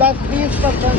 10-20%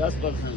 10%।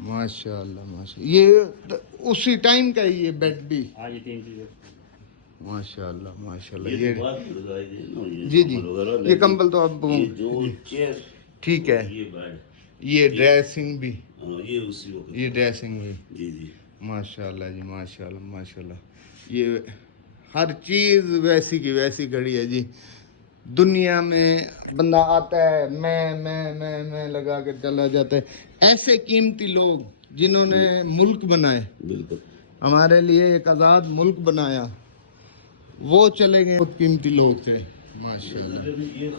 ماشاء اللہ ماشاء اللہ. یہ اسی ٹائم کا ہی یہ بیڈ بھی. ہاں یہ 3 چیزیں. ماشاء اللہ ماشاء اللہ. یہ یہ تو بات لگائی دی نا یہ جی جی کمل وغیرہ یہ کمبل تو اب یہ جو جی چیئر ٹھیک ہے. یہ بیڈ یہ ڈریسنگ بھی. یہ اسی وقت یہ ڈریسنگ بھی. جی جی ماشاء اللہ جی ماشاء اللہ ماشاء اللہ. یہ ہر چیز ویسی کی ویسی گھڑی ہے جی. دنیا میں بندہ آتا ہے میں لگا کے چلا جاتا ہے. ایسے قیمتی لوگ جنہوں نے ملک بنائے, بالکل ہمارے لیے ایک آزاد ملک بنایا, وہ چلے گئے. بہت قیمتی لوگ تھے ماشاء اللہ. یہ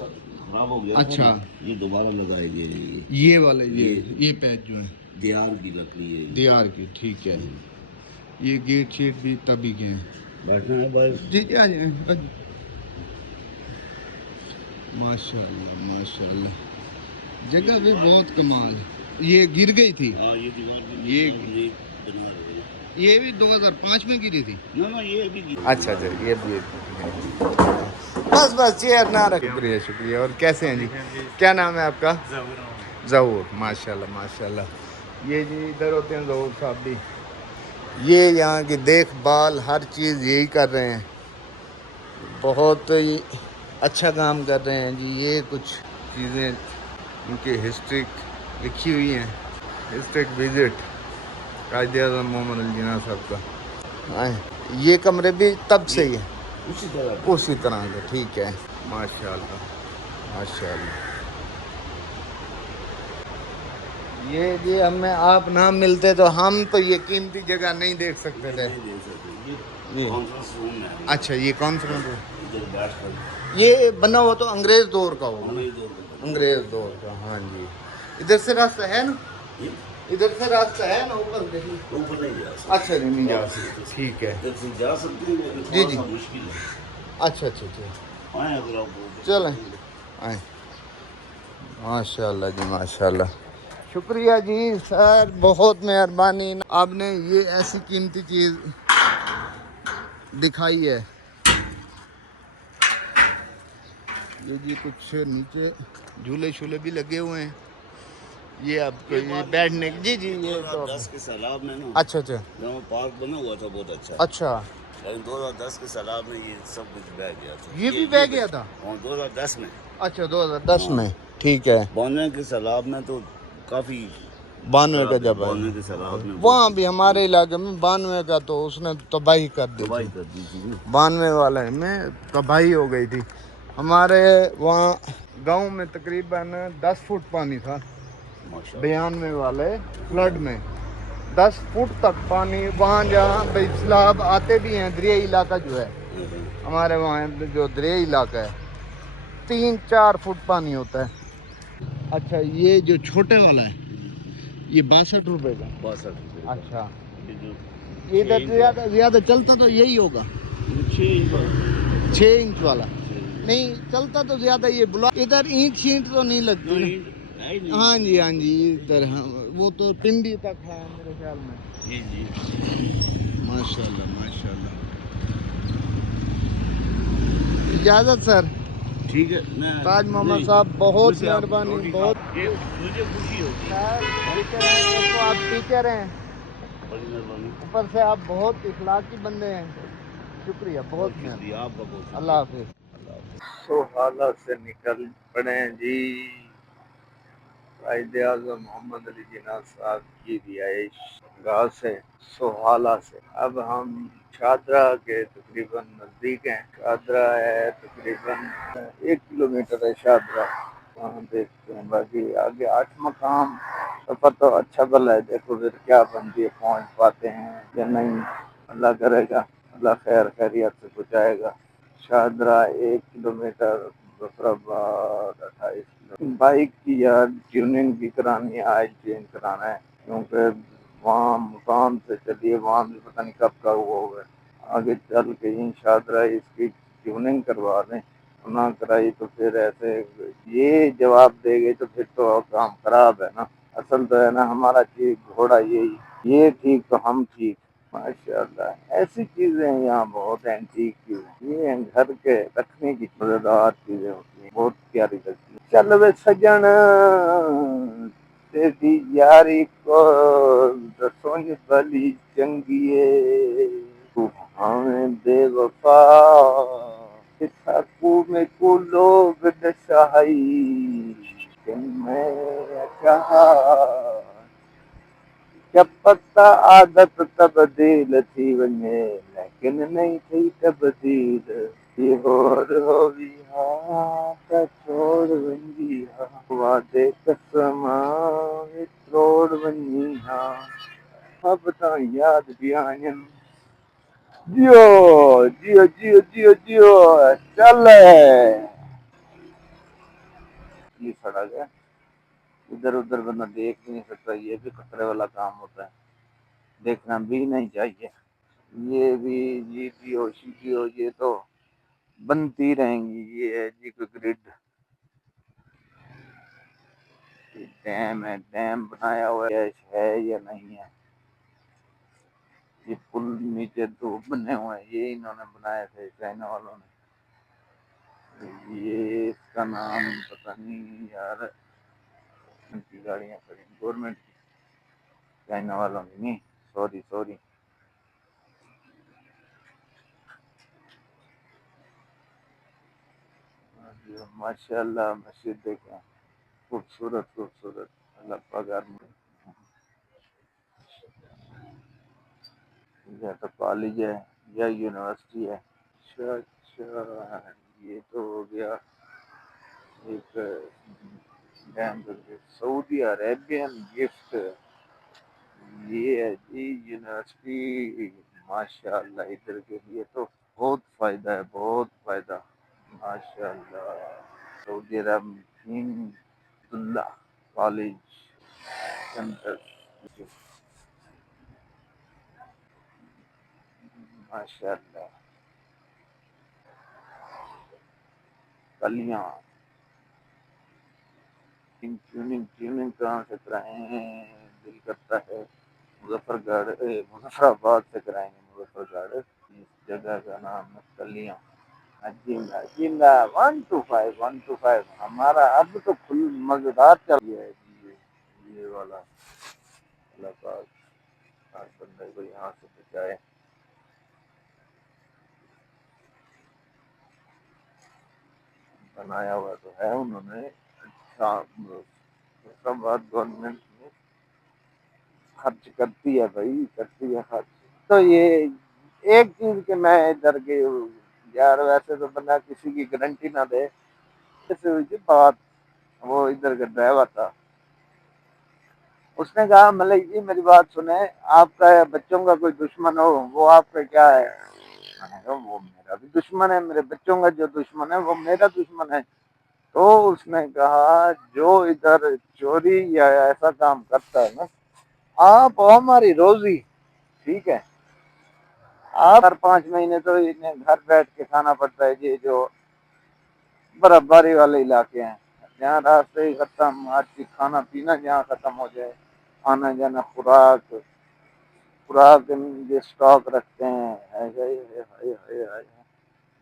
خراب ہو گیا اچھا یہ دوبارہ لگائے گئے. یہ والے یہ پیچ جو ہے دیار کی لکڑی ہے دیار کی. ٹھیک ہے. یہ گیٹ شیٹ بھی تبھی کے ہیں. بیٹھنا ہے بھائی. جی جی ہاں جی ماشاء اللہ ماشاء اللہ. جگہ بھی بہت کمال. یہ گر گئی تھی. ہاں یہ دیوار یہ بھی 2005 میں گری تھی. نہ یہ بھی اچھا اچھا یہ بھی بس چیئر نہ رکھ. شکریہ شکریہ. اور کیسے ہیں جی؟ کیا نام ہے آپ کا؟ ظہور. ماشاء اللہ ماشاء اللہ. یہ جی ادھر ہوتے ہیں ظہور صاحب بھی. یہ یہاں کی دیکھ بھال ہر چیز یہی کر رہے ہیں. بہت ہی اچھا کام کر رہے ہیں جی. یہ کچھ چیزیں ان کی ہسٹری لکھی ہوئی ہیں. ہسٹرک وزٹ قائد اعظم محمد علی جناح صاحب کا. یہ کمرے بھی تب سے ہی ہیں اسی طرح کے. ٹھیک ہے ماشاء اللہ ماشاء اللہ. یہ جی ہمیں آپ نہ ملتے تو ہم تو یہ قیمتی جگہ نہیں دیکھ سکتے تھے. اچھا یہ کانفرنس یہ بنا ہوا تو انگریز دور کا ہوگا. انگریز دور کا. ہاں جی. ادھر سے راستہ ہے نا؟ ادھر سے راستہ ہے نا اوپر دیکھیے. اوپر نہیں جا سکتے. اچھا نہیں جا سکتے. ٹھیک ہے ادھر سے جا سکتے ہیں لیکن جی تھوڑا جی. سا مشکل ہے. اچھا اچھا اچھا. آئیں اگر آپ کو چلیں آئیں. ماشاء اللہ جی ماشاء اللہ. شکریہ جی سر بہت مہربانی. آپ نے یہ ایسی قیمتی چیز دکھائی ہے. یہ جی کچھ نیچے جھولے شولے بھی لگے ہوئے ہیں. یہ آپ کو یہ بیٹھنے جی جی یہ تو 2010 کے سیلاب میں نا اچھا اچھا جہاں پارک بنا ہوا تھا بہت اچھا. اچھا. لیکن 2010 کے سیلاب میں یہ سب کچھ بہہ گیا تھا. یہ بھی بہہ گیا تھا. ہاں 2010 میں. اچھا 2010 میں. ٹھیک ہے. 92 کے سیلاب میں تو کافی 92 کا جب ہے 92 کے سیلاب میں وہاں بھی ہمارے علاقے میں 92 کا تو اس نے تباہی کر دی تباہی تھی. کر دی تھی نا. 92 والے میں تباہی ہو گئی تھی. ہمارے وہاں گاؤں میں تقریباً 10 فٹ پانی تھا. 92 والے فلڈ میں 10 فٹ تک پانی. وہاں جہاں بھائی سیلاب آتے بھی ہیں دریائی علاقہ جو ہے ہمارے وہاں جو دریائی علاقہ ہے 3-4 فٹ پانی ہوتا ہے. اچھا یہ جو چھوٹے والا ہے یہ 62 روپے کا. 62 روپے. اچھا یہ جو یہ ادھر زیادہ چلتا تو یہی ہوگا 6 انچ والا. نہیں چلتا تو زیادہ یہ بلا. ادھر اینٹ شینٹ تو نہیں لگتی. ہاں جی ہاں جی ادھر وہ تو ٹنڈی تک ہے میرے خیال میں. جی جی ماشاء اللہ ماشاء اللہ. اجازت سر. ٹھیک ہے. تاج محمد صاحب بہت مہربانی. بہت مجھے خوشی ہوتی ہے. آپ ٹیچر ہیں بڑی مہربانی. اوپر سے آپ بہت اخلاقی بندے ہیں. شکریہ بہت مہربانی. آپ کا بہت اللہ حافظ. سوہالہ سے نکل پڑے جی. قائد اعظم محمد علی جناح صاحب کی رہائش گاہ سے سوہالہ سے. اب ہم شاہدرہ کے تقریباً نزدیک ہیں. شاہدرہ ہے تقریباً 1 کلومیٹر ہے شاہدرہ. وہاں دیکھتے ہیں باقی آگے 8 مقام. سفر تو اچھا بھلا ہے. دیکھو پھر کیا بنتی ہے پہنچ پاتے ہیں یا نہیں. اللہ کرے گا اللہ خیر خیریت سے پہنچائے گا. Shahdara 1 kilometre. Zafarabad 28 kilometre. Bike کی یاد ٹیوننگ بھی کرانی ہے. آئل چینج کرانا ہے کیونکہ وہاں مقام سے چلیے وہاں بھی پتہ نہیں کب کا ہوا ہوگا. آگے چل کے شاہدرہ اس کی ٹیوننگ کروا دیں. نہ کرائی تو پھر ایسے یہ جواب دے گئے تو پھر تو کام خراب ہے نا. اصل تو ہے نا ہمارا چیز گھوڑا یہی. یہ ٹھیک تو ہم ٹھیک. ماشاء اللہ ایسی چیزیں یہاں بہت اینٹیک چیزیں. یہ گھر کے رکھنے کی مزیدار چیزیں ہوتی ہیں. بہت پیاری لگتی ہیں. چل وے سجن تیری یاری کو دسویں بلی چنگیے ہمیں بے وفا ٹھاکو میں کو لوگ دشائی کہ میں کہا جب پتہ عادت تبدیل تھی ونے لیکن نہیں تھی تبدیل یہ ہوئی ہاں کا چھوڑ ونجی ہاں وعدے قسم توڑ ونجی ہاں اب تو یاد بھی آئین جیو جیو جیو جیو جیو چل یہ سڑک ہے ادھر ادھر بندہ دیکھ بھی نہیں سکتا یہ بھی خطرے والا کام ہوتا ہے دیکھنا بھی نہیں چاہیے یہ بھی جی جیو سی جیو یہ تو بنتی رہیں گی یہ ہے جی کوئی گرڈ ڈیم ہے ڈیم بنایا ہوا ہے یا نہیں ہے یہ پل نیچے دو بنے ہوئے ہیں یہ انہوں نے بنائے تھے چائنا والوں نے یہ اس کا نام پتہ نہیں یار ان کی گاڑیاں کھڑی گورنمنٹ کی چائنا والوں کی نہیں سوری سوری ماشاء اللہ مسجد دیکھیں خوبصورت خوبصورت اللہ پاک یہ تو کالج ہے یا یونیورسٹی ہے اچھا اچھا یہ تو ہو گیا ایک سعودی عربین گفٹ یہ ہے جی یونیورسٹی ماشاء اللہ ادھر کے لیے تو بہت فائدہ ہے بہت فائدہ ماشاء اللہ سعودی عرب اللہ کالج سینٹر ماشاء اللہ کلیاں ٹیوننگ کہاں سے کرائے ہیں دل کرتا ہے مظفر گڑھ مظفر آباد سے کرائیں گے مظفر گڑھ اس جگہ کا نام ہے کلیاں اجندہ اجندہ 125 ہمارا اب تو کھل مزیدار چل گیا ہے یہ والا اللہ پاک ہر بندے کو یہاں سے بچائے بنایا ہوا تو ہے انہوں نے سب بات گورنمنٹ میں خرچ کرتی ہے بھائی کرتی ہے خرچ تو یہ ایک چیز کہ میں ادھر کے یار ویسے تو بندہ کسی کی گارنٹی نہ دے سے ہوئی تھی بات وہ ادھر کا ڈرائیور تھا اس نے کہا ملک جی میری بات سنیں آپ کا بچوں کا کوئی دشمن ہو وہ آپ کا کیا ہے میں نے کہا وہ میرا بھی دشمن ہے میرے بچوں کا جو دشمن ہے وہ میرا دشمن ہے تو اس نے کہا جو ادھر چوری یا ایسا کام کرتا ہے نا آپ ہماری روزی ٹھیک ہے آپ ہر 5 مہینے تو انہیں گھر بیٹھ کے کھانا پڑتا ہے یہ جو برف باری والے علاقے ہیں جہاں راستے ہی ختم ہر چیز کھانا پینا جہاں ختم ہو جائے آنا جانا خوراک جو اسٹاک رکھتے ہیں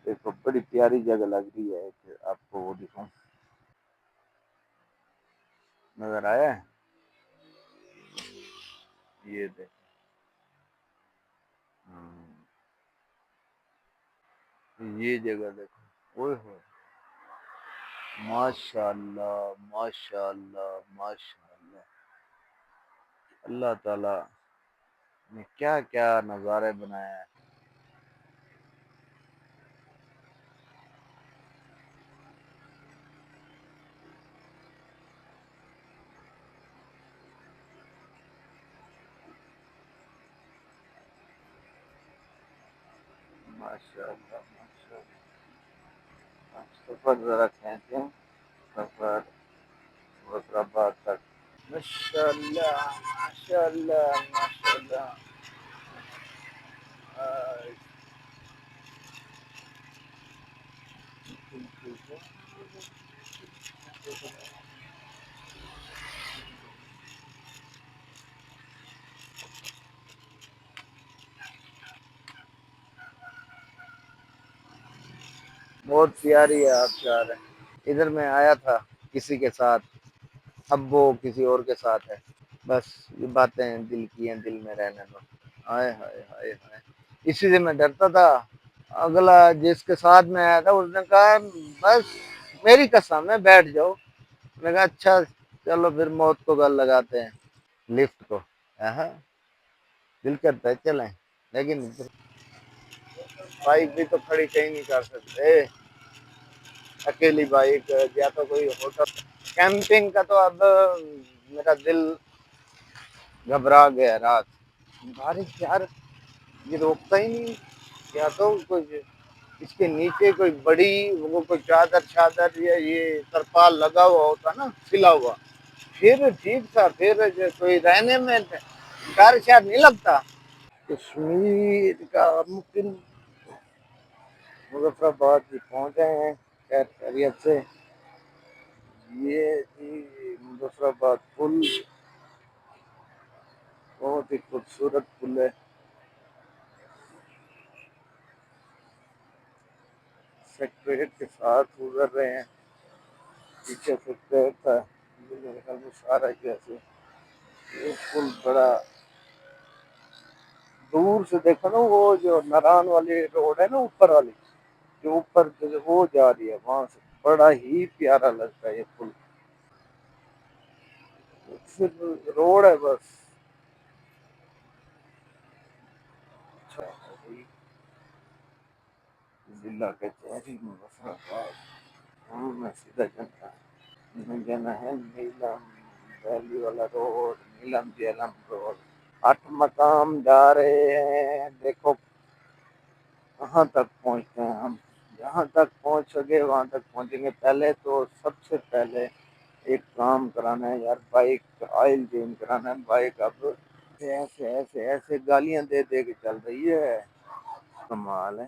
دیکھو بڑی پیاری جگہ لگ رہی ہے کہ آپ کو وہ دکھاؤں نظر آیا ہے یہ دیکھ یہ جگہ دیکھو اوئے ہوئے ماشاء اللہ ماشاء اللہ ماشاء اللہ اللہ تعالی نے کیا کیا نظارے بنایا ہے ماشاء اللہ ماشاء اللہ سفر ذرا کھینچیں سفر حیدرآباد تک ماشاء اللہ ماشاء اللہ ماشاء اللہ بہت پیاری ہے آپ چاہ رہے ہیں ادھر میں آیا تھا کسی کے ساتھ اب وہ کسی اور کے ساتھ ہے. بس یہ باتیں دل کی ہیں، دل میں رہنے دو. ہائے ہائے ہائے ہائے، اسی سے میں ڈرتا تھا. اگلا جس کے ساتھ میں آیا تھا اس نے کہا بس میری قسم ہے بیٹھ جاؤ. میں نے کہا اچھا چلو پھر موت کو گل لگاتے ہیں لفٹ کو. ہاں دل کرتا ہے چلیں، لیکن بائک بھی تو کھڑی کہیں نہیں کر سکتے. اکیلی بائک یا تو کوئی ہوٹل کیمپنگ کا تو اب میرا دل گھبرا گیا. رات بارش یار یہ روکتا ہی نہیں. یا تو کوئی اس کے نیچے کوئی بڑی وہ کوئی چادر یا یہ ترپال لگا ہوا ہوتا نا سلا ہوا، پھر ٹھیک تھا. پھر کوئی رہنے میں ڈر شاید نہیں لگتا. کشمیر کا ممکن مظفر آباد بھی پہنچے ہیں خیر خیریت سے. یہ جی مظفر آباد پل بہت ہی خوبصورت پل ہے. سیکٹریٹ کے ساتھ گزر رہے ہیں. پیچھے سیکٹریٹ تھا میرے خیال میں سارا جیسے یہ پل بڑا دور سے دیکھو نا. وہ جو ناران والی روڈ ہے نا اوپر والی جو اوپر وہ جا رہی ہے وہاں سے بڑا ہی پیارا لگتا ہے یہ پل. صرف روڈ ہے بس. اچھا ضلع کچہری مظفر آباد میں سیدھا جانا ہے. ہمیں جانا ہے نیلم ویلی والا روڈ، نیلم جہلم روڈ. 8 مقام جا رہے ہیں. دیکھو کہاں تک پہنچتے ہیں ہم. جہاں تک پہنچ سکے وہاں تک پہنچیں گے. پہلے تو سب سے پہلے ایک کام کرانا ہے یار، بائک آئل چینج کرانا ہے. بائک اب ایسے ایسے ایسے گالیاں دے دے کے چل رہی ہے کمال ہے.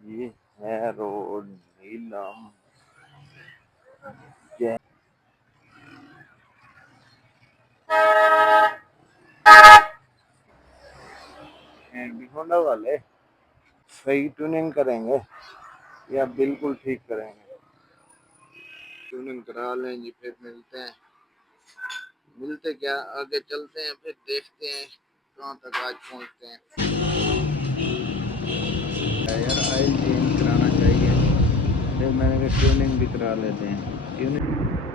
یہ ہے روڈ نیلم ہونڈا والے صحیح ٹوننگ کریں گے یا بالکل ٹھیک کریں گے. ٹوننگ کرا لیں جی پھر ملتے ہیں. ملتے کیا آگے چلتے ہیں پھر دیکھتے ہیں کہاں تک آج پہنچتے ہیں. یار آئل چینج کرانا چاہیے. پھر میں نے کہا ٹیوننگ بھی کرا لیتے ہیں. ٹیوننگ